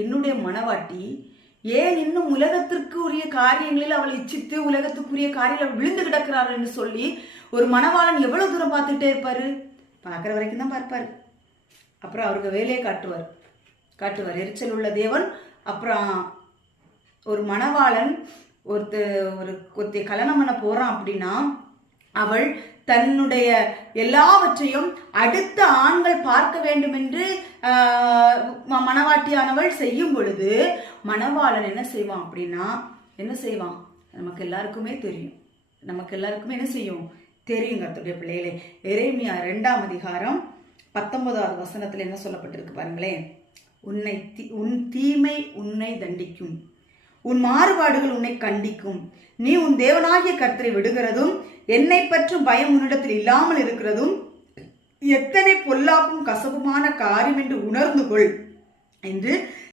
என்னுடைய மனவாட்டி ஏன் இன்னும் உலகத்திற்கு உரிய காரியங்களில் அவள் இச்சித்து உலகத்துக்குரிய காரியங்கள் விழுந்து கிடக்கிறாள் என்று சொல்லி ஒரு மணவாளன் எவ்வளவு தூரம் பார்த்துட்டே இருப்பாரு? பார்க்குற வரைக்கும் தான் பார்ப்பாரு. அப்புறம் அவருக்கு வேலையை காட்டுவார். எரிச்சல் உள்ள தேவன். அப்புறம் ஒரு மணவாளன் ஒருத்தைய கல்யாணம் பண்ண போறான் அப்படின்னா அவள் தன்னுடைய எல்லாவற்றையும் அடுத்த ஆண்கள் பார்க்க வேண்டும் என்று மணவாட்டியானவள் செய்யும் பொழுது மணவாளன் என்ன செய்வான் அப்படின்னா நமக்கு எல்லாருக்குமே தெரியும். என்ன செய்யும் தெரியும். கர்த்தருடைய பிள்ளைகளே, எரேமியா 2ஆம் அதிகாரம் 19வது வசனத்துல என்ன சொல்லப்பட்டிருக்கு பாருங்களேன். உன் தீமை உன்னை தண்டிக்கும், உன் மாறுபாடுகள் உன்னை கண்டிக்கும். நீ உன் தேவனாகிய கர்த்தரை விடுகிறதும் என்னை பற்றும் பயம் உன்னிடத்தில் இல்லாமல் இருக்கிறதும் எத்தனை பொல்லாப்பும் கசப்புமான காரியம் என்று உணர்ந்து கொள் என்று